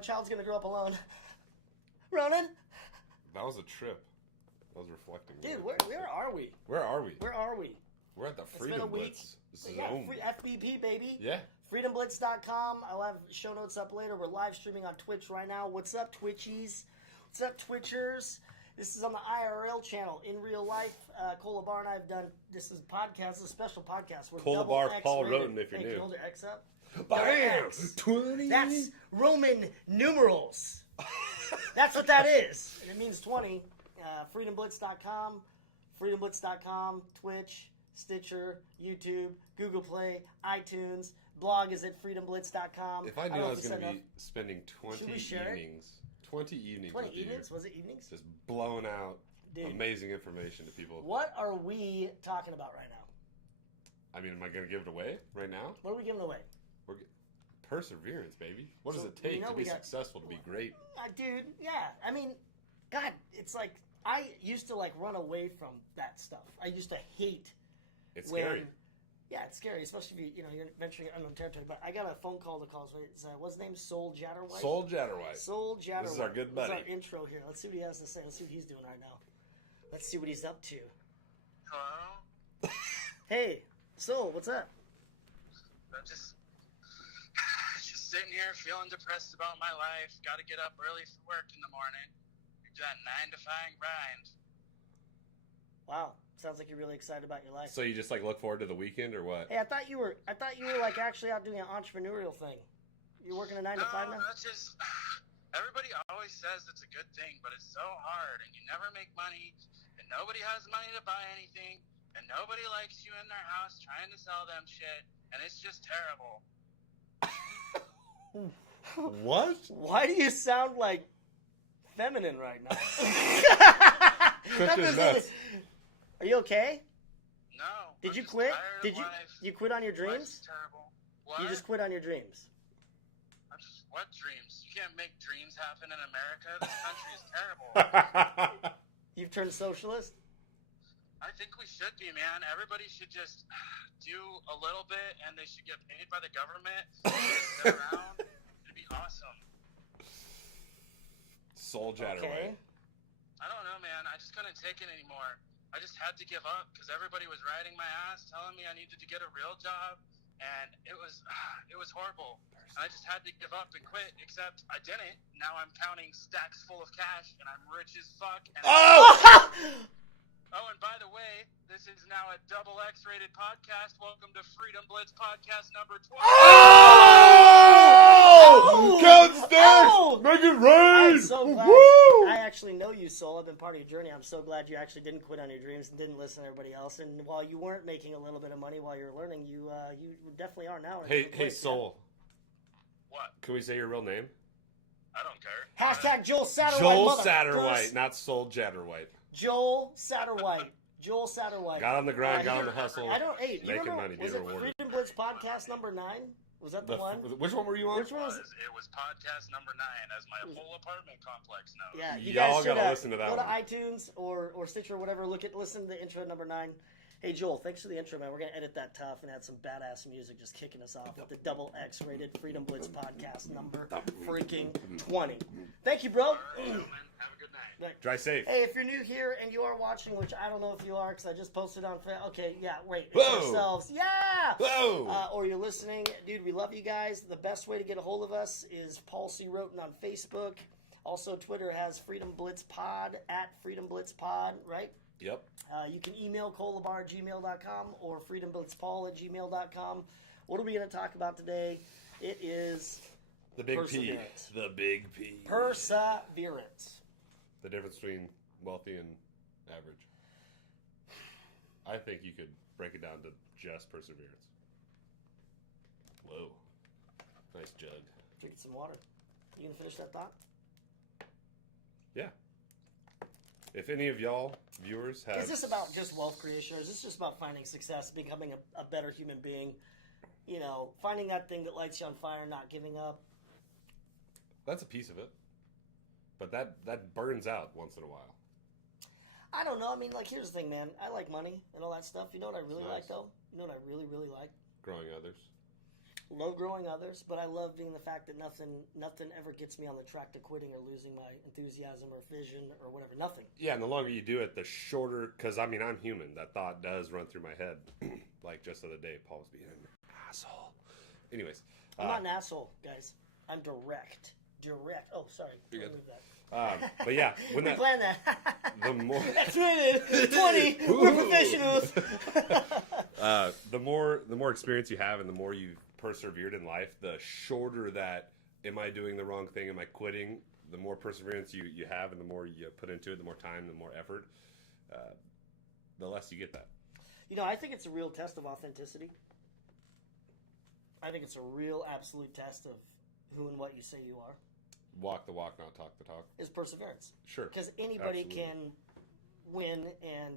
child's going to grow up alone. Ronan? That was a trip. I was reflecting. Dude, where are we? Where are we? Where are we? We're at the It's Freedom been a week. Blitz Yeah, zone. FBP, baby. Yeah. FreedomBlitz.com. I'll have show notes up later. We're live streaming on Twitch right now. What's up, Twitchies? What's up, Twitchers? This is on the IRL channel. In real life, Cola Bar and I have done, this is a podcast, this is a special podcast. We're Cola double Bar, X Paul rated. Roten, if you're Hey, new. can you hold your X up? Bam! X. 20. That's Roman numerals. That's what that is. And it means 20. FreedomBlitz.com, FreedomBlitz.com, Twitch, Stitcher, YouTube, Google Play, iTunes. Blog is at FreedomBlitz.com. If I knew I was going to be spending 20 Should we share it? evenings, 20 evenings 20 with you, evenings? Was it evenings? just blowing out Dude. amazing information to people. What are we talking about right now? I mean, am I going to give it away right now? What are we giving away? Perseverance, baby. What does So, it take you know, to we be got- successful, to be great? Dude, yeah. I mean, God, it's like, I used to like run away from that stuff. I used to hate It's when, scary. Yeah, it's scary, especially if you're venturing unknown territory. But I got a phone call to call us. It's, what's his name? Soul Jatterwhite? Soul Jatterwhite. Soul Jatterwhite. This is our good buddy. This is our intro here. Let's see what he has to say. Let's see what he's doing right now. Let's see what he's up to. Hello? Hey, Soul, what's up? I'm just sitting here feeling depressed about my life. Got to get up early for work in the morning. Do that 9 to 5 grind. Wow, sounds like you're really excited about your life. So you just like look forward to the weekend or what? Hey, I thought you were like actually out doing an entrepreneurial thing. You're working a 9 to 5 now? That's just... Everybody always says it's a good thing, but it's so hard, and you never make money, and nobody has money to buy anything, and nobody likes you in their house trying to sell them shit, and it's just terrible. What? Why do you sound like feminine right now? Christian's nuts. Are you okay? No. Did I'm you just quit? tired Did of you life. you quit on your Life's dreams? terrible. What? You just quit on your dreams. What dreams? You can't make dreams happen in America. This country is terrible. You've turned socialist? I think we should be, man. Everybody should just do a little bit, and they should get paid by the government. Sit around. It'd be awesome. Soul Jatterwhite. Okay. I don't know, man. I just couldn't take it anymore. I just had to give up because everybody was riding my ass, telling me I needed to get a real job, and it was horrible. And I just had to give up and quit, except I didn't. Now I'm counting stacks full of cash, and I'm rich as fuck. And Oh, and by the way, this is now a double X rated podcast. Welcome to Freedom Blitz podcast number 12. Oh! Count stacks! Oh! Make it rain! I'm so glad. Woo! I actually know you, Soul. I've been part of your journey. I'm so glad you actually didn't quit on your dreams and didn't listen to everybody else. And while you weren't making a little bit of money while you were learning, you definitely are now. Hey, Soul. What? Can we say your real name? I don't care. Hashtag Joel Satterwhite. Joel motherfuckers. Satterwhite, not Soul Jatterwhite. Joel Satterwhite. Joel Satterwhite. Got on the grind, got on the hustle. I don't. Hey, you Making remember? money, Was being it rewarded. Freedom Blitz podcast number 9? Was that the one? Which one were you on? Which one was? It was podcast number 9, as my whole apartment complex knows. Yeah, you Y'all guys should gotta listen to that go one. to iTunes or Stitcher or whatever. Listen to the intro number 9. Hey Joel, thanks for the intro, man. We're gonna edit that tough and add some badass music, just kicking us off with the double X rated Freedom Blitz podcast number freaking 20. Thank you, bro. All right, gentlemen, have a good night. Drive safe. Hey, if you're new here and you are watching, which I don't know if you are because I just posted on. Okay, yeah, wait, it's Whoa. ourselves, yeah. Whoa! Or you're listening, dude. We love you guys. The best way to get a hold of us is Paul C. Roten on Facebook. Also, Twitter has Freedom Blitz Pod at Freedom Blitz Pod, right? Yep. You can email colabar@gmail.com or freedomblitzpaul@gmail.com. What are we going to talk about today? It is The big P. perseverance. The big P. Perseverance. The difference between wealthy and average. I think you could break it down to just perseverance. Whoa. Nice jug. Drinking some water. You going to finish that thought? Yeah. If any of y'all viewers have... Is this about just wealth creation, or is this just about finding success, becoming a better human being? You know, finding that thing that lights you on fire and not giving up? That's a piece of it. But that burns out once in a while. I don't know. I mean, like, here's the thing, man. I like money and all that stuff. You know what I really Nice. like, though? You know what I really, really like? Growing others. Love growing others, but I love being the fact that nothing ever gets me on the track to quitting or losing my enthusiasm or vision or whatever. Nothing. Yeah, and the longer you do it, the shorter. Because I mean, I'm human. That thought does run through my head. Like just the other day, Paul was being an asshole. Anyways, I'm not an asshole, guys. I'm direct. Oh, sorry. You're good. Move that. But yeah, when We that planned that. the more That's rated 20. We're professionals. the more experience you have, and the more you've persevered in life, the shorter that am I doing the wrong thing? Am I quitting? The more perseverance you have, and the more you put into it, the more time, the more effort, the less you get that. You know, I think it's a real test of authenticity. I think it's a real absolute test of who and what you say you are. Walk the walk, not talk the talk. Is perseverance. Sure. Because anybody Absolutely. can win and,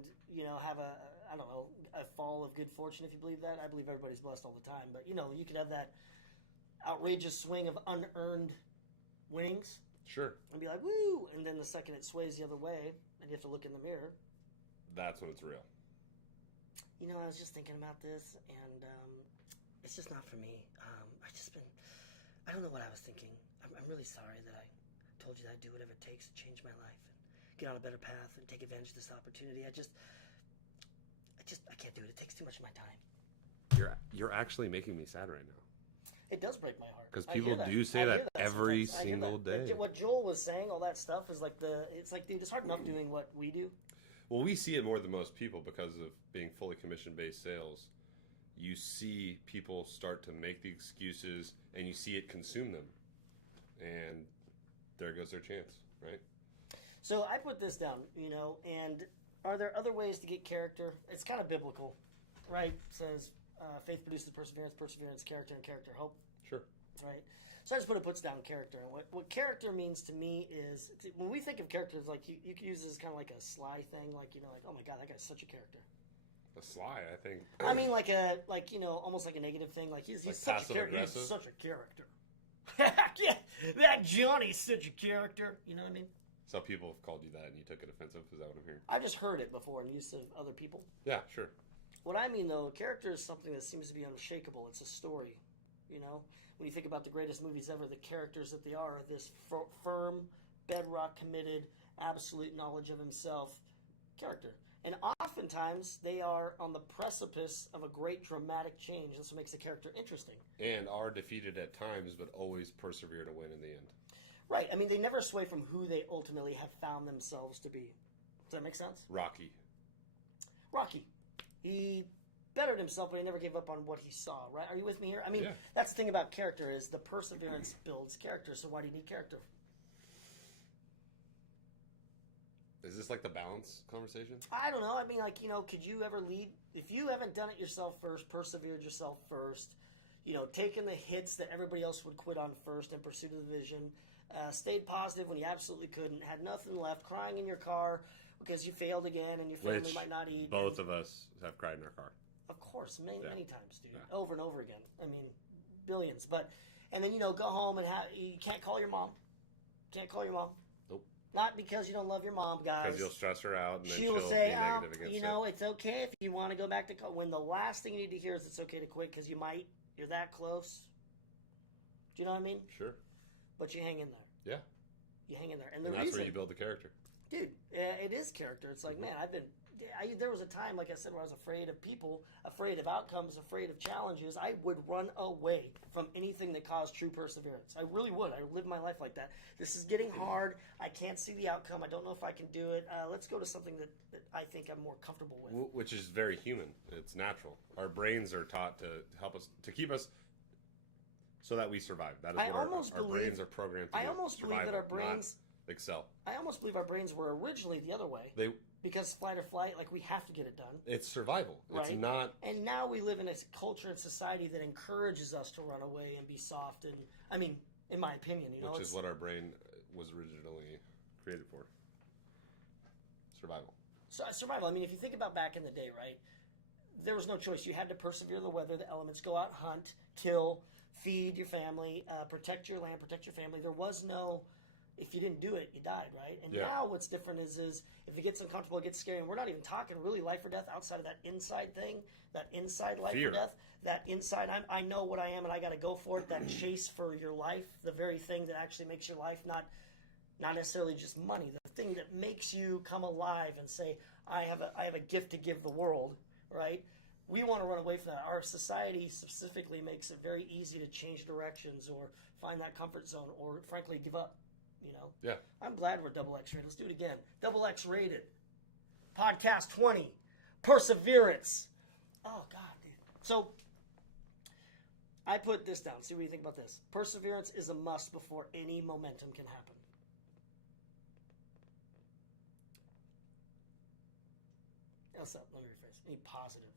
have a fall of good fortune, if you believe that. I believe everybody's blessed all the time. But, you could have that outrageous swing of unearned winnings. Sure. And be like, woo! And then the second it sways the other way, and you have to look in the mirror. That's when it's real. I was just thinking about this, and it's just not for me. I don't know what I was thinking. I'm really sorry that I told you that I'd do whatever it takes to change my life and get on a better path and take advantage of this opportunity. I can't do it. It takes too much of my time. You're actually making me sad right now. It does break my heart. Because I people hear that. do say I hear that every sometimes. I hear single that. day. What Joel was saying, all that stuff, is it's like, dude, it's hard enough doing what we do. Well, we see it more than most people because of being fully commission-based sales. You see people start to make the excuses, and you see it consume them. And there goes their chance, right? So I put this down, and are there other ways to get character? It's kind of biblical, right? It says faith produces perseverance, character, and character hope. Sure. Right? So I just puts down character. And what character means to me is, when we think of character, it's like you can use this as kind of like a sly thing, like, oh my God, that guy's such a character. A sly, I think. I mean, almost like a negative thing. Like, he's Like such a character. He's passive-aggressive? such a character. Yeah, that Johnny's such a character. You know what I mean? So people have called you that and you took it offensive? Is that what I'm hearing? I've just heard it before in use of other people. Yeah, sure. What I mean, though, a character is something that seems to be unshakable. It's a story, When you think about the greatest movies ever, the characters that they are this firm, bedrock, committed, absolute knowledge of himself character. And oftentimes, they are on the precipice of a great dramatic change. This makes the character interesting. And are defeated at times, but always persevere to win in the end. Right. I mean, they never sway from who they ultimately have found themselves to be. Does that make sense? Rocky. He bettered himself, but he never gave up on what he saw, right? Are you with me here? I mean, Yeah. That's the thing about character is the perseverance builds character. So why do you need character? Is this like the balance conversation? I don't know. I mean, could you ever lead? If you haven't done it yourself first, persevered yourself first, taken the hits that everybody else would quit on first in pursuit of the vision, stayed positive when you absolutely couldn't, had nothing left, crying in your car because you failed again and your family Which might not eat. both of us have cried in our car. Of course, many times, dude. Yeah. Over and over again. I mean, billions. And then, go home and you can't call your mom. Nope. Not because you don't love your mom, guys. Because you'll stress her out and then She'll she'll say, be negative against it. it's okay if you want to go back to when the last thing you need to hear is it's okay to quit because you're that close. Do you know what I mean? Sure. But you hang in there. Yeah. You hang in there. And that's where you build the character. Dude, it is character. It's like, man, there was a time, like I said, where I was afraid of people, afraid of outcomes, afraid of challenges. I would run away from anything that caused true perseverance. I really would. I lived my life like that. This is getting hard. I can't see the outcome. I don't know if I can do it. Let's go to something that I think I'm more comfortable with. Which is very human. It's natural. Our brains are taught to help us, to keep us so that we survive. That is what our brains are programmed to do. I almost believe that our brains excel. I almost believe our brains were originally the other way. Because flight or flight, we have to get it done. It's survival. Right? It's not. And now we live in a culture and society that encourages us to run away and be soft. And I mean, in my opinion, which is what our brain was originally created for. Survival. So survival. I mean, if you think about back in the day, right? There was no choice. You had to persevere the weather, the elements, go out, hunt, kill, feed your family, protect your land, protect your family. There was no if you didn't do it, you died, right? And Yeah. now what's different is if it gets uncomfortable, it gets scary, and we're not even talking really life or death outside of that inside thing, that inside life Fear. or death, that inside I know what I am and I got to go for it, that chase for your life, the very thing that actually makes your life not necessarily just money, the thing that makes you come alive and say, I have a gift to give the world, right? We want to run away from that. Our society specifically makes it very easy to change directions or find that comfort zone or frankly give up. You know? Yeah. I'm glad we're double X rated. Let's do it again. Double X rated. Podcast 20. Perseverance. Oh, God, dude. So, I put this down. See what you think about this. Perseverance is a must before any momentum can happen. What's up? Let me rephrase. Any positive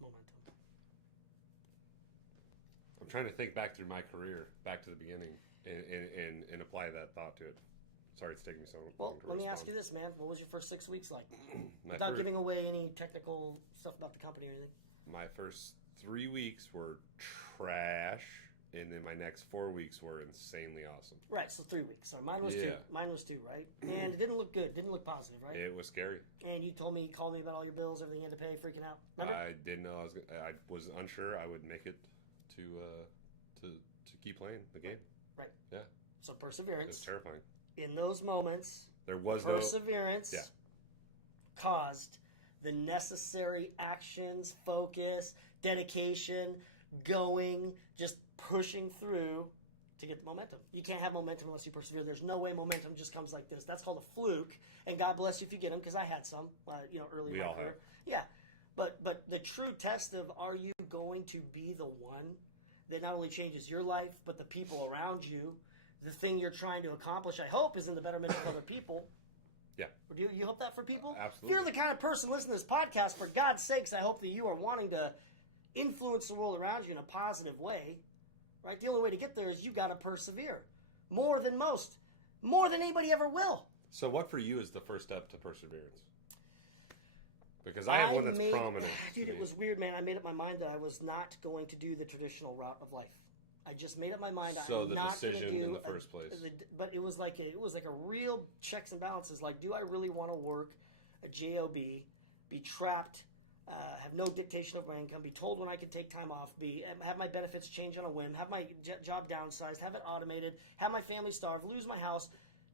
momentum. I'm trying to think back through my career, back to the beginning, and apply that thought to it. Sorry it's taking me so long Well, to let me respond. ask you this, man. What was your first 6 weeks like? My Without first- giving away any technical stuff about the company or anything. My first 3 weeks were trash, and then my next 4 weeks were insanely awesome. Right, so 3 weeks. So mine was Yeah. 2. Mine was 2, right? And it didn't look good. Didn't look positive, right? It was scary. And you called me about all your bills, everything you had to pay, freaking out. Remember? I didn't know I was unsure I would make it to keep playing the game. Right. Yeah, So it was perseverance. terrifying. In those moments, There was no perseverance Yeah. caused the necessary actions, focus, dedication, going, just pushing through to get the momentum. You can't have momentum unless you persevere. There's no way momentum just comes like this. That's called a fluke, and God bless you if you get them, because I had some, early in We my all career. have. Yeah, but the true test of are you going to be the one that not only changes your life, but the people around you, the thing you're trying to accomplish, I hope, is in the betterment of other people. Yeah. Or do you hope that for people? Absolutely. If you're the kind of person listening to this podcast, for God's sakes, I hope that you are wanting to influence the world around you in a positive way, right? The only way to get there is you got to persevere. More than most. More than anybody ever will. So what for you is the first step to perseverance? Because I have one that's prominent. Dude, to it me. was weird, man. I made up my mind that I was not going to do the traditional route of life. I just made up my mind. So I'm the not decision gonna do in the first place. But it was like a real checks and balances. Like, do I really want to work a job, be trapped, have no dictation of my income, be told when I can take time off, have my benefits change on a whim, have my job downsized, have it automated, have my family starve, lose my house,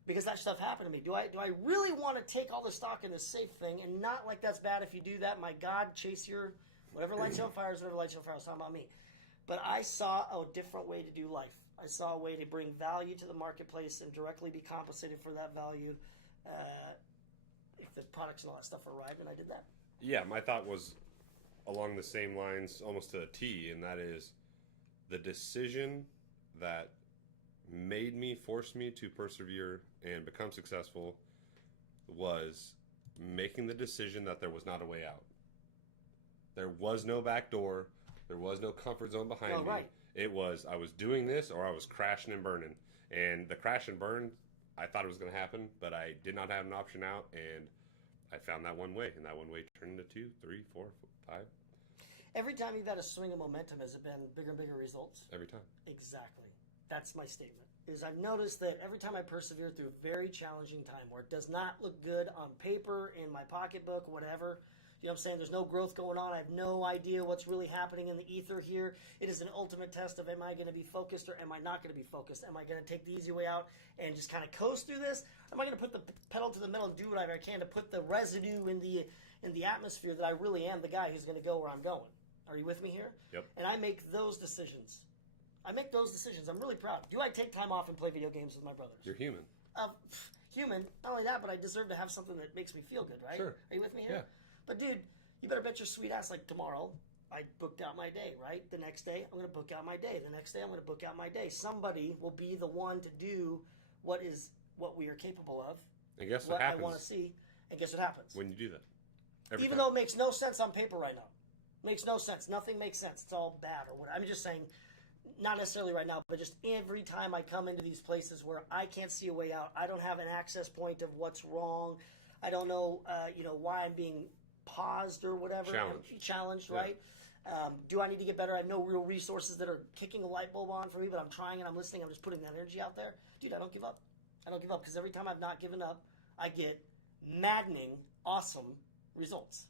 because that stuff happened to me. Do I really want to take all the stock in this safe thing and not like that's bad if you do that? My God, chase your whatever lights you on fire is whatever lights you on fire. It's not about me. But I saw a different way to do life. I saw a way to bring value to the marketplace and directly be compensated for that value if the products and all that stuff are right, and I did that. Yeah, my thought was along the same lines, almost to a T, and that is the decision that forced me to persevere and become successful was making the decision that there was not a way out. There was no back door. There was no comfort zone behind me. Right. It was, I was doing this or I was crashing and burning. And the crash and burn, I thought it was going to happen, but I did not have an option out, and I found that one way, and that one way turned into 2, 3, 4, 5. Every time you've had a swing of momentum, has it been bigger and bigger results? Every time. Exactly. That's my statement. Is I've noticed that every time I persevere through a very challenging time where it does not look good on paper, in my pocketbook, whatever, you know what I'm saying? There's no growth going on. I have no idea what's really happening in the ether here. It is an ultimate test of am I going to be focused or am I not going to be focused? Am I going to take the easy way out and just kind of coast through this? Am I going to put the pedal to the metal and do whatever I can to put the residue in the atmosphere that I really am the guy who's going to go where I'm going? Are you with me here? Yep. And I make those decisions. I'm really proud. Do I take time off and play video games with my brothers? You're human. Human. Not only that, but I deserve to have something that makes me feel good, right? Sure. Are you with me here? Yeah. But dude, you better bet your sweet ass like tomorrow, I booked out my day, right? The next day, I'm going to book out my day. The next day, I'm going to book out my day. Somebody will be the one to do what we are capable of, And guess what what happens I want to see, and guess what happens? when you do that? Every Even time. though it makes no sense on paper right now. Makes no sense. Nothing makes sense. It's all bad or what. I'm just saying, not necessarily right now, but just every time I come into these places where I can't see a way out, I don't have an access point of what's wrong. I don't know, why I'm being paused or whatever. Challenged, Yeah. right? Do I need to get better? I have no real resources that are kicking a light bulb on for me, but I'm trying and I'm listening. I'm just putting that energy out there. Dude, I don't give up. I don't give up because every time I've not given up, I get maddening, awesome results.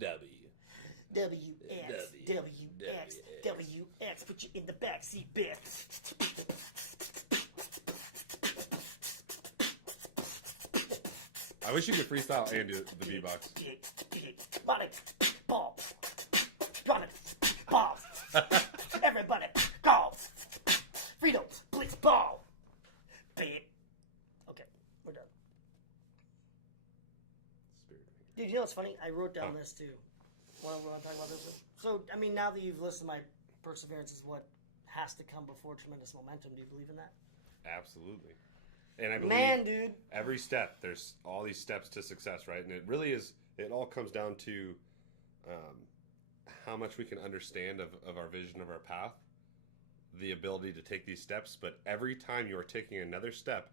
WX, put you in the backseat, bitch. I wish you could freestyle and do the beatbox. Run it, ball. Run it, ball. Everybody, go. Freedom, Blitz, ball. Beep. Okay, we're done. Dude, you know what's funny? I wrote down this too. Want to talk about this? So, I mean, now that you've listened to my perseverance is what has to come before tremendous momentum. Do you believe in that? Absolutely. And I believe dude. every step, there's all these steps to success, right? And it really is, it all comes down to how much we can understand of our vision of our path, the ability to take these steps. But every time you are taking another step,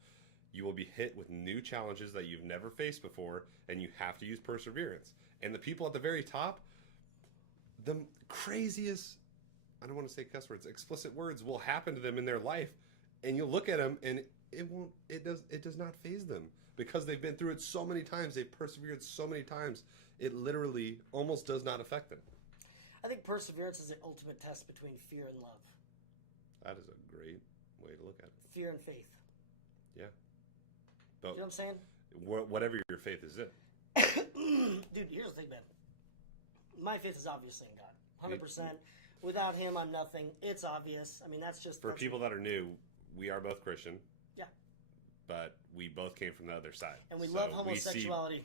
you will be hit with new challenges that you've never faced before, and you have to use perseverance. And the people at the very top, the craziest, I don't want to say cuss words, explicit words will happen to them in their life, and you'll look at them and it does not faze them because they've been through it so many times, they've persevered so many times, it literally almost does not affect them. I think perseverance is the ultimate test between fear and love. That is a great way to look at it. Fear and faith. Yeah. You know what I'm saying? Whatever your faith is in. Dude, here's the thing, man. My faith is obviously in God. 100%. Without him, I'm nothing. It's obvious. I mean, that's people that are new, we are both Christian. Yeah. But we both came from the other side. And we love homosexuality.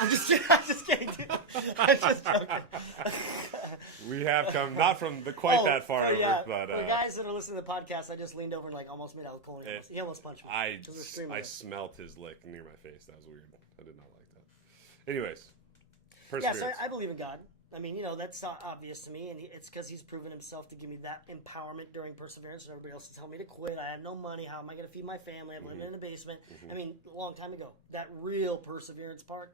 I'm just kidding, dude. I'm just joking. We have come not from quite that far over, but for guys that are listening to the podcast, I just leaned over and almost made out with Colin. He almost punched me. I smelt his lick near my face. That was weird. I did not like that. Anyways, perseverance. Yeah, so I believe in God. I mean, that's obvious to me, and it's because he's proven himself to give me that empowerment during perseverance, and everybody else is telling me to quit. I have no money. How am I going to feed my family? I'm living in a basement. I mean, a long time ago. That real perseverance part,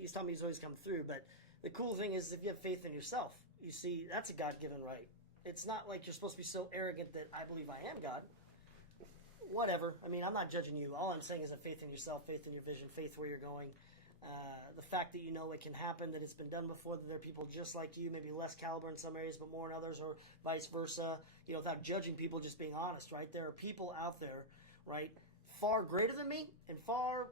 he's telling me he's always come through. But the cool thing is if you have faith in yourself, you see, that's a God-given right. It's not like you're supposed to be so arrogant that I believe I am God. Whatever. I mean, I'm not judging you. All I'm saying is that faith in yourself, faith in your vision, faith where you're going. The fact that you know it can happen, that it's been done before, that there are people just like you, maybe less caliber in some areas, but more in others, or vice versa. Without judging people, just being honest, right? There are people out there, right, far greater than me and far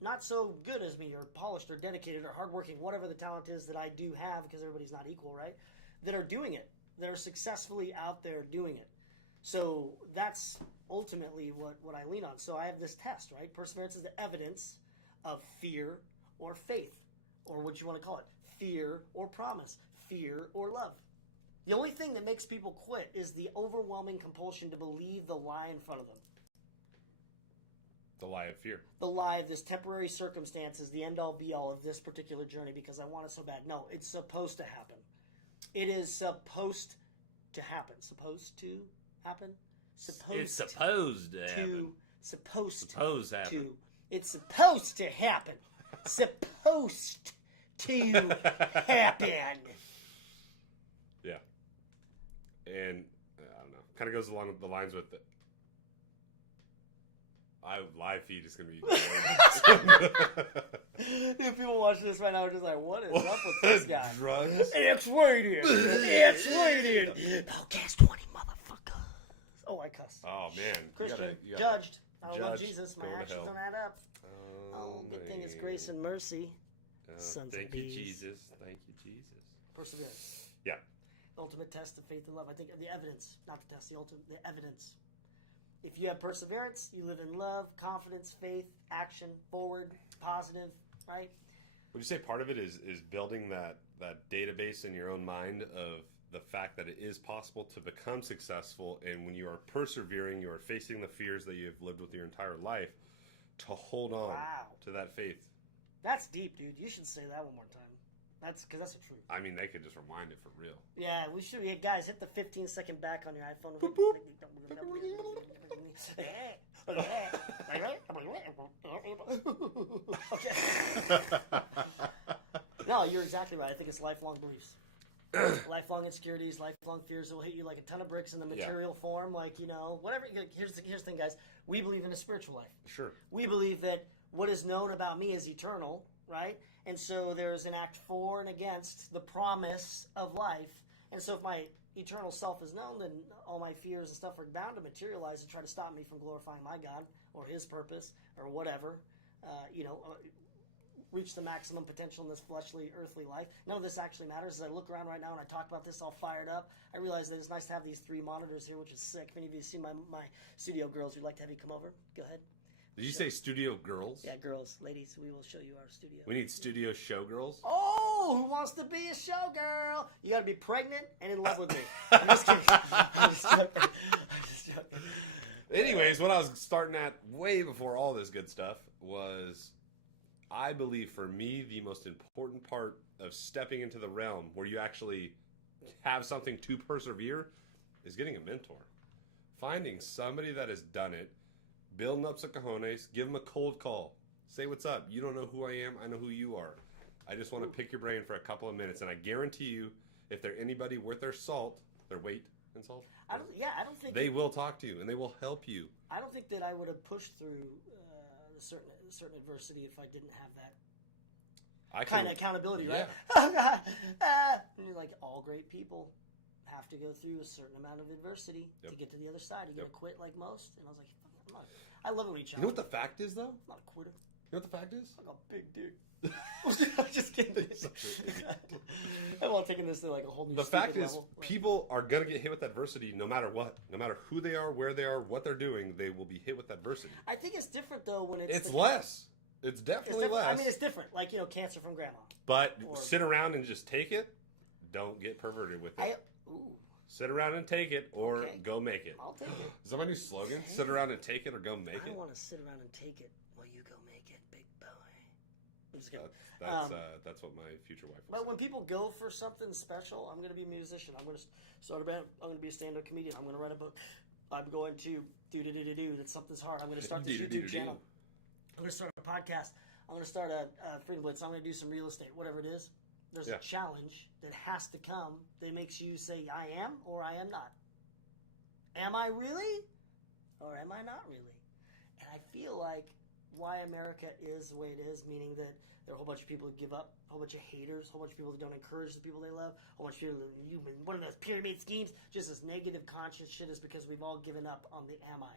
not so good as me, or polished, or dedicated, or hardworking, whatever the talent is that I do have, because everybody's not equal, right? That are doing it, that are successfully out there doing it. So that's ultimately what I lean on. So I have this test, right? Perseverance is the evidence of fear or faith, or what you want to call it, fear or promise, fear or love. The only thing that makes people quit is the overwhelming compulsion to believe the lie in front of them. The lie of fear. The lie of this temporary circumstance is the end-all, be-all of this particular journey because I want it so bad. No, it's supposed to happen. It is supposed to happen. Supposed to happen? It's supposed to happen. Supposed to happen. It's supposed to happen. Supposed to happen. Yeah. And, I don't know, kind of goes along the lines with the live feed is going to be Dude, people watching this right now are just like, what is up with this guy? Drugs? X-rated. X-rated. Podcast 20, motherfuckers. Oh, I cussed. Oh, man. Christian, you gotta judged. I don't love Jesus. My actions don't add up. Oh, good thing it's grace and mercy. Sons thank of you, bees. Jesus. Thank you, Jesus. Perseverance. Yeah. Ultimate test of faith and love. I think the evidence, not the test, the evidence. If you have perseverance, you live in love, confidence, faith, action, forward, positive, right? Would you say part of it is building that database in your own mind of the fact that it is possible to become successful, and when you are persevering, you are facing the fears that you have lived with your entire life, to hold on to that faith. That's deep, dude. You should say that one more time. That's because that's the truth. I mean, they could just rewind it for real. Yeah, we should. Yeah, guys, hit the 15-second back on your iPhone. Boop, boop. Okay. No, you're exactly right. I think it's lifelong beliefs. lifelong insecurities, lifelong fears that will hit you like a ton of bricks in the material form, like, whatever. Here's the thing, guys. We believe in a spiritual life. Sure. We believe that what is known about me is eternal, right? And so there's an act for and against the promise of life. And so if my eternal self is known, then all my fears and stuff are bound to materialize and try to stop me from glorifying my God or his purpose or whatever, reach the maximum potential in this fleshly, earthly life. None of this actually matters. As I look around right now and I talk about this all fired up, I realize that it's nice to have these 3 monitors here, which is sick. If any of you see my studio girls, we'd like to have you come over. Go ahead. Did you say studio girls? Yeah, girls, ladies, we will show you our studio. We need studio showgirls? Oh, who wants to be a showgirl? You got to be pregnant and in love with me. I'm just kidding. I'm just joking. Anyways, what I was starting at way before all this good stuff was, I believe for me, the most important part of stepping into the realm where you actually have something to persevere is getting a mentor. Finding somebody that has done it, building up some cojones, give them a cold call. Say what's up. You don't know who I am. I know who you are. I just want to pick your brain for a couple of minutes. And I guarantee you, if they're anybody worth their salt, their weight in salt, I don't think they will talk to you and they will help you. I don't think that I would have pushed through certain adversity if I didn't have that kind of accountability, right? And like all great people have to go through a certain amount of adversity to get to the other side. You're gonna quit like most, and I was like, I'm not. I love it when you challenge. You know what the fact is, though? I'm not a quitter. You know what the fact is? I got a big dick. I'm just kidding. I'm all taking this to like a whole new. The fact is, level. people are gonna get hit with adversity no matter what, no matter who they are, where they are, what they're doing. They will be hit with adversity. I think it's different though when it's less. It's definitely less. I mean, it's different. Like cancer from grandma. But sit around and just take it. Don't get perverted with it. Sit around and take it, or go make it. I'll take it. Is that my new slogan? Sit around and take it, or go make it. I don't want to sit around and take it while you go make it, big boy. I'm just kidding. That's what my future wife was. But when people go for something special, I'm going to be a musician. I'm going to start a band. I'm going to be a stand-up comedian. I'm going to write a book. I'm going to do that something's hard. I'm going to start this YouTube channel. I'm going to start a podcast. I'm going to start a Freedom Blitz. I'm going to do some real estate, whatever it is. There's a challenge that has to come that makes you say, I am or I am not. Am I really or am I not really? And I feel like why America is the way it is, meaning that there are a whole bunch of people who give up, a whole bunch of haters, a whole bunch of people that don't encourage the people they love, a whole bunch of people that one of those pyramid schemes, just this negative conscious shit is because we've all given up on the am I.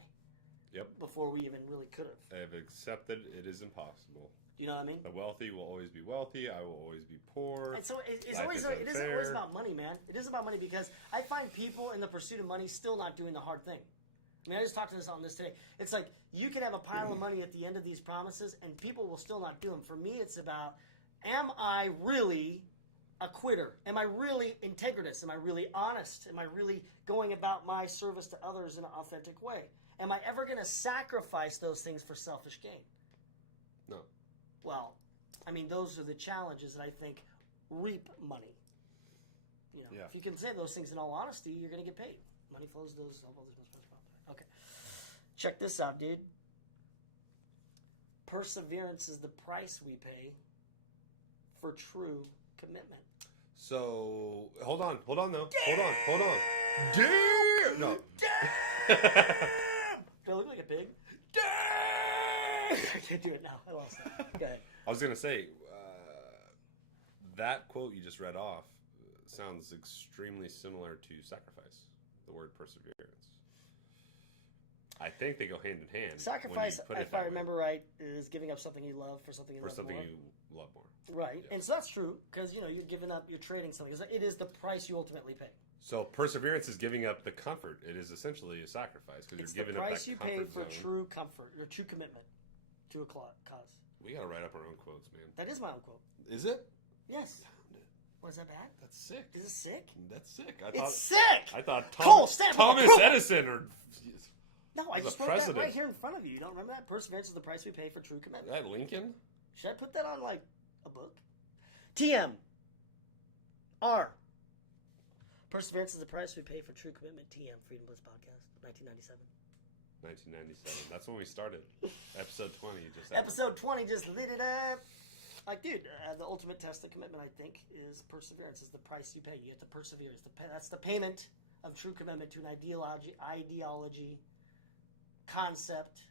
Yep. Before we even really could have. I have accepted it is impossible. Do you know what I mean? The wealthy will always be wealthy. I will always be poor. And so it isn't always about money, man. It isn't about money because I find people in the pursuit of money still not doing the hard thing. I mean, I just talked on this today. It's like you can have a pile of money at the end of these promises and people will still not do them. For me, it's about, am I really a quitter? Am I really integritous? Am I really honest? Am I really going about my service to others in an authentic way? Am I ever going to sacrifice those things for selfish gain? No. Well, I mean, those are the challenges that I think reap money. If you can say those things in all honesty, you're going to get paid. Money flows to those. Okay. Check this out, dude. Perseverance is the price we pay for true commitment. So, hold on though. Hold on. Damn! No. Damn! Do I look like a pig? Damn! I can't do it now. I lost that. Go ahead. I was going to say, that quote you just read off sounds extremely similar to sacrifice, the word perseverance. I think they go hand in hand. Sacrifice, if I remember right, is giving up something you love for something you love more. For something you love more. Right. Yeah. And so that's true, because, you're giving up, you're trading something. It is the price you ultimately pay. So perseverance is giving up the comfort. It is essentially a sacrifice, because you're giving up that comfort zone. It's the price you pay for true comfort, or true commitment to a cause. We got to write up our own quotes, man. That is my own quote. Is it? Yes. Was that bad? That's sick. Is it sick? That's sick. It's sick! I thought Thomas Edison or... No, I just wrote that right here in front of you. You don't remember that? Perseverance is the price we pay for true commitment. That Lincoln? Should I put that on, like, a book? TM. R. Perseverance is the price we pay for true commitment. TM. Freedom Blitz Podcast. 1997. 1997. That's when we started. Episode 20. Episode 20 just lit it up. Like, dude, the ultimate test of commitment, I think, is perseverance. Is the price you pay. You have to persevere. That's the payment of true commitment to an ideology, concept,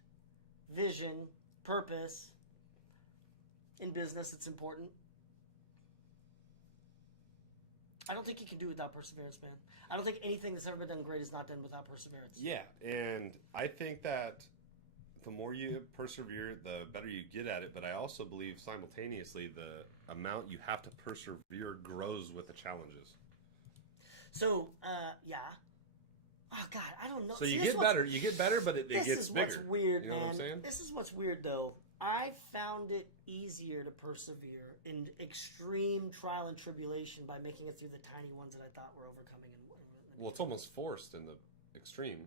vision, purpose. In business, it's important. I don't think you can do it without perseverance, man. I don't think anything that's ever been done great is not done without perseverance. Yeah, and I think that the more you persevere, the better you get at it. But I also believe simultaneously the amount you have to persevere grows with the challenges. So, yeah. Oh, God, I don't know. So you get better. You get better, but it gets bigger. This is what's weird, you know man. what I'm saying? This is what's weird, though. I found it easier to persevere in extreme trial and tribulation by making it through the tiny ones that I thought were overcoming. Well, it's almost forced in the extreme.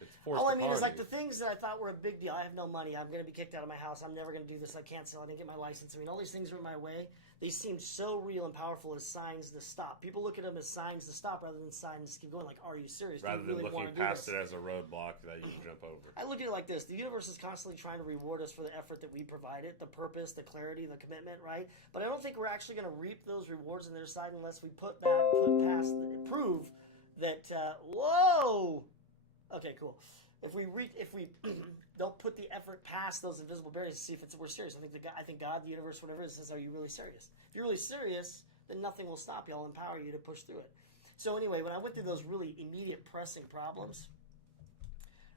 It's forced. All I mean is, like, you. the things that I thought were a big deal. I have no money. I'm going to be kicked out of my house. I'm never going to do this. I can't sell. I didn't get my license. I mean, all these things were in my way. They seemed so real and powerful as signs to stop. People look at them as signs to stop rather than signs to keep going. Like, are you serious? Rather do you really than looking want to past do it this? as a roadblock that you can jump over. I look at it like this. The universe is constantly trying to reward us for the effort that we provided, the purpose, the clarity, the commitment, right? But I don't think we're actually going to reap those rewards on their side unless we prove that, whoa! Okay, cool. If we don't put the effort past those invisible barriers to see if we're serious, I think God, the universe, whatever it is, says, "Are you really serious?" If you're really serious, then nothing will stop you. I'll empower you to push through it. So anyway, when I went through those really immediate pressing problems,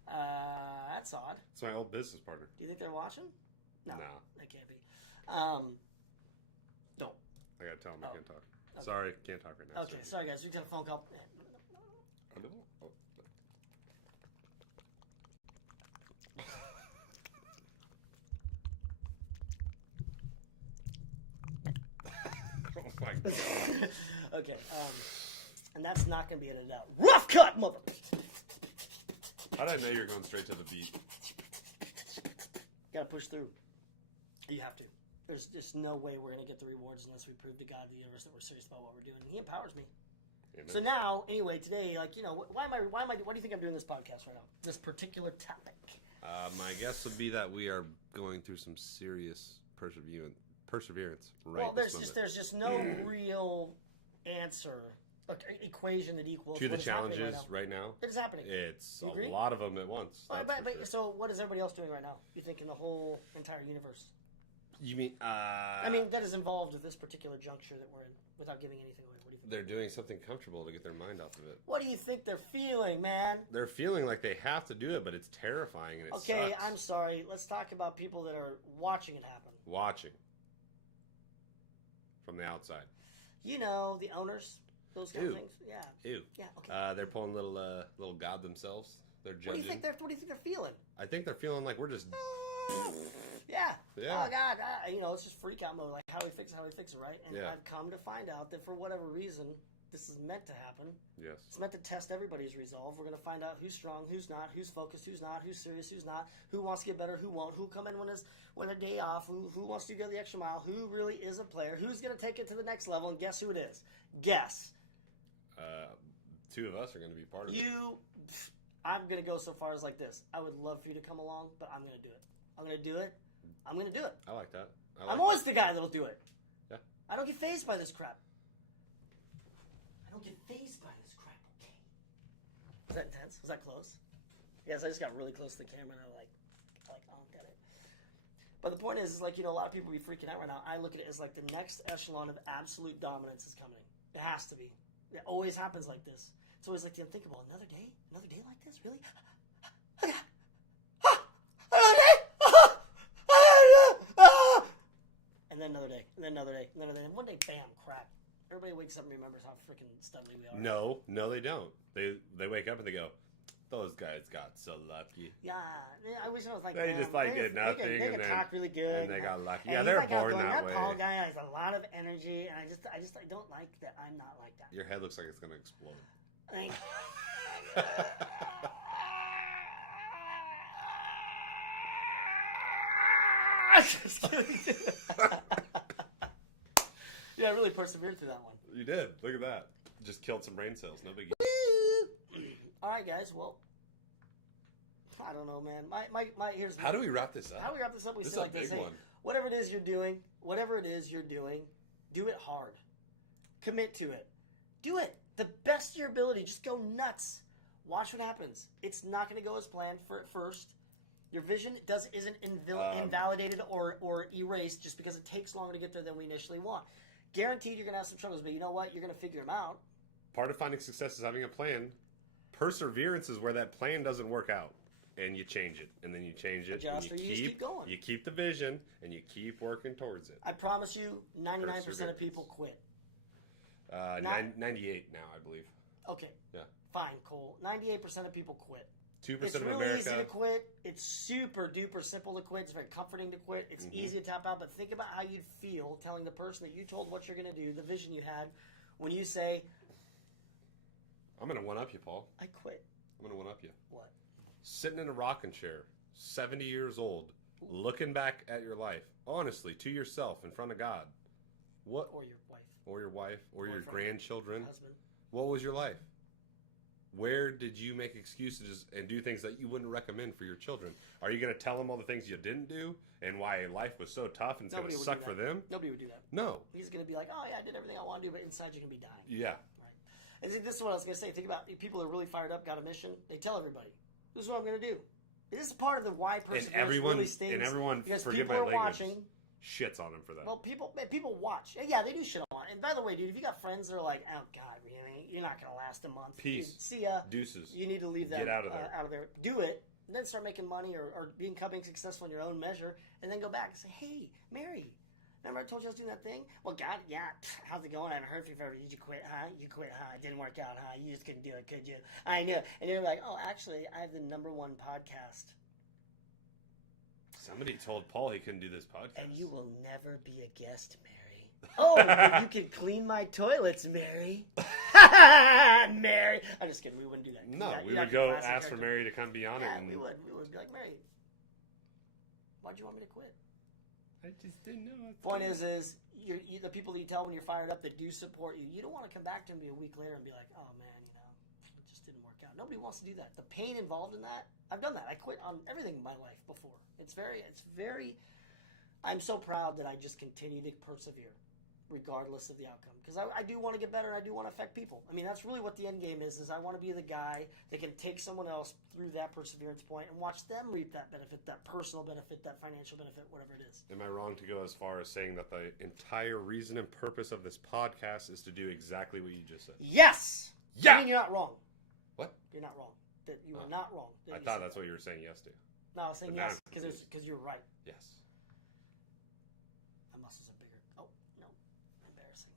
that's odd. It's my old business partner. Do you think they're watching? No, No. they can't be. Don't. I gotta tell him I can't talk. Okay. Sorry, can't talk right now. Okay, sorry guys, we got a phone call. Oh. Oh my god. Okay, and that's not going to be edited out. Rough cut, mother. How did I know you were going straight to the beat? Got to push through. You have to. There's just no way we're going to get the rewards unless we prove to God, the universe, that we're serious about what we're doing. He empowers me. Amen. So now, anyway, today, like, you know, why do you think I'm doing this podcast right now? This particular topic. My guess would be that we are going through some serious perseverance right Well, this moment. there's just no real answer, equation that equals To the what is happening challenges right now. That is happening. It's You a agree? lot of them at once. But that's for sure. so what is everybody else doing right now? You think in the whole entire universe? You mean? I mean, that is involved with this particular juncture that we're in, without giving anything away. What do you think? they're doing something comfortable to get their mind off of it. What do you think they're feeling, man? They're feeling like they have to do it, but it's terrifying and it Okay, sucks. I'm sorry. Let's talk about people that are watching it happen. Watching from the outside. You know, the owners, those kind of Ew. things. Yeah. Ew. Yeah. Okay. They're pulling little god themselves. They're What judging. do you think they're feeling? I think they're feeling like we're just. Yeah. Yeah. Oh God. You know, it's just freak out mode. Like how we fix it, right? And Yeah. I've come to find out that for whatever reason, this is meant to happen. Yes. It's meant to test everybody's resolve. We're going to find out who's strong, who's not, who's focused, who's not, who's serious, who's not, who wants to get better, who won't, who come in when a day off, who wants to go the extra mile, who really is a player, who's going to take it to the next level, and guess who it is? Guess. Two of us are going to be part of it. I'm going to go so far as like this. I would love for you to come along, but I'm going to do it. I'm going to do it. I'm going to do it. I like that. I'm always the guy that'll do it. Yeah. I don't get fazed by this crap. I don't get fazed by this crap, okay? Was that intense? Was that close? Yes, I just got really close to the camera and I like onked at it. But the point is like, you know, a lot of people be freaking out right now. I look at it as like the next echelon of absolute dominance is coming. It has to be. It always happens like this. It's always like the unthinkable. Another day like this? Really? And then another day, and then another day, and then another day. And one day, bam, crack. Everybody wakes up and remembers how freaking studly we are. No, they don't. They wake up and they go, those guys got so lucky. Yeah, I wish I was like They them. just like did nothing They and could then talk really good. and they got lucky. And Yeah, he's they're like born outgoing. that way. tall guy has a lot of energy, and I don't like that. I'm not like that. Your head looks like it's gonna explode. Like, just kidding. Yeah, I really persevered through that one. You did. Look at that. Just killed some brain cells. No biggie. All right, guys. Well, I don't know, man. My here's How do we wrap this up? how do we wrap this up? We This say is a like this. big Hey, one. whatever it is you're doing, do it hard. Commit to it. Do it. The best of your ability. Just go nuts. Watch what happens. It's not going to go as planned at first. Your vision isn't invalidated or erased just because it takes longer to get there than we initially want. Guaranteed you're going to have some struggles, but you know what? You're going to figure them out. Part of finding success is having a plan. Perseverance is where that plan doesn't work out, and you change it, and then you change it, and you just keep going. You keep the vision, and you keep working towards it. I promise you, 99% of people quit. 98 now, I believe. Okay. Yeah. Fine, Cole. 98% of people quit. 2% It's of really America. easy to quit. It's super duper simple to quit. It's very comforting to quit. It's easy to tap out. But think about how you'd feel telling the person that you told what you're going to do, the vision you had, when you say, I'm going to one-up you, Paul. I quit. I'm going to one-up you. What? Sitting in a rocking chair, 70 years old, looking back at your life, honestly, to yourself, in front of God. What? Or your wife. Or your wife. Or your Boyfriend. grandchildren. Husband. What was your life? Where did you make excuses and do things that you wouldn't recommend for your children? Are you going to tell them all the things you didn't do and why life was so tough and it's going to suck for them? Nobody would do that. No. He's going to be like, oh, yeah, I did everything I want to do, but inside you're going to be dying. Yeah. Right. And this is what I was going to say. Think about people that are really fired up, got a mission. They tell everybody, this is what I'm going to do. This is part of the why perseverance really stings. And everyone, because forgive people my are language, watching. shits on them for that. Well, people watch. Yeah, they do shit on. And by the way, dude, if you got friends that are like, oh, God, really? You're not going to last a month. Peace. Dude, see ya. Deuces. You need to leave that Get out of there. out of there. Do it. And then start making money or becoming successful in your own measure. And then go back and say, hey, Mary, remember I told you I was doing that thing? Well, God, yeah. How's it going? I haven't heard from you forever. Did you quit, huh? You quit, huh? It didn't work out, huh? You just couldn't do it, could you? I knew. And you're like, oh, actually, I have the #1 podcast. Somebody told Paul he couldn't do this podcast. And you will never be a guest, Mary. Oh, you can clean my toilets, Mary. Mary. I'm just kidding. We wouldn't do that. No, we would go ask for Mary to come be on it. Yeah, And we would. We would be like, Mary, why'd you want me to quit? I just didn't know. Point is the people that you tell when you're fired up that do support you, you don't want to come back to me a week later and be like, oh, man, it just didn't work out. Nobody wants to do that. The pain involved in that, I've done that. I quit on everything in my life before. It's very, I'm so proud that I just continue to persevere regardless of the outcome. Because I do want to get better and I do want to affect people. I mean, that's really what the end game is I want to be the guy that can take someone else through that perseverance point and watch them reap that benefit, that personal benefit, that financial benefit, whatever it is. Am I wrong to go as far as saying that the entire reason and purpose of this podcast is to do exactly what you just said? Yes! Yeah! I mean, you're not wrong. What? You're not wrong. That you are not wrong. I thought that's what you were saying yes to. No, I was saying But now yes I'm confused. because you're right. Yes. My muscles are bigger. Oh, no. Embarrassing.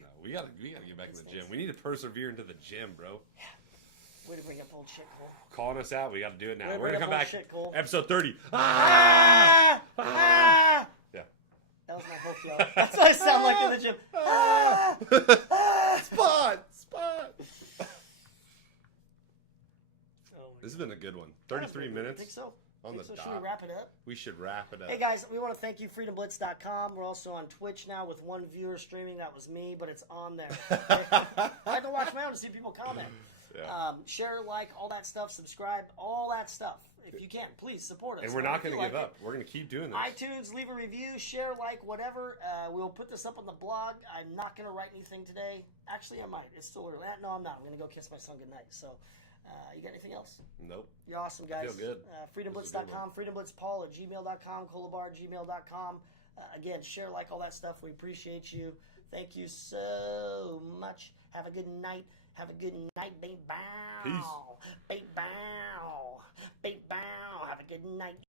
No, we gotta get back in the gym. We need to persevere into the gym, bro. Yeah. Way to bring up old shit, Cole. Calling us out, we gotta do it now. Way to We're bring gonna up come old back. shit, Cole. Episode 30. Ah! Ah! Yeah. That was my hope, y'all. That's what I sound like in the gym. Ah! Ah! Spot. Oh, This has been a good one. 33 minutes. I think so. On the Should dot. we wrap it up? We should wrap it up. Hey guys, we want to thank you, freedomblitz.com. We're also on Twitch now with one viewer streaming. That was me, but it's on there. I had to watch my own to see people comment. Yeah. Share, like, all that stuff. Subscribe, all that stuff. If you can, please support us. And we're not going to give like up. We're going to keep doing this. iTunes, leave a review, share, like, whatever. We'll put this up on the blog. I'm not going to write anything today. Actually, I might. It's still early. No, I'm not. I'm going to go kiss my son goodnight. So, you got anything else? Nope. You're awesome, guys. I feel good. Freedomblitz.com, freedomblitzpaul@gmail.com, colabar@gmail.com. Again, share, like, all that stuff. We appreciate you. Thank you so much. Have a good night. Have a good night. Big bow. Peace. Big bow. Big bow. Have a good night.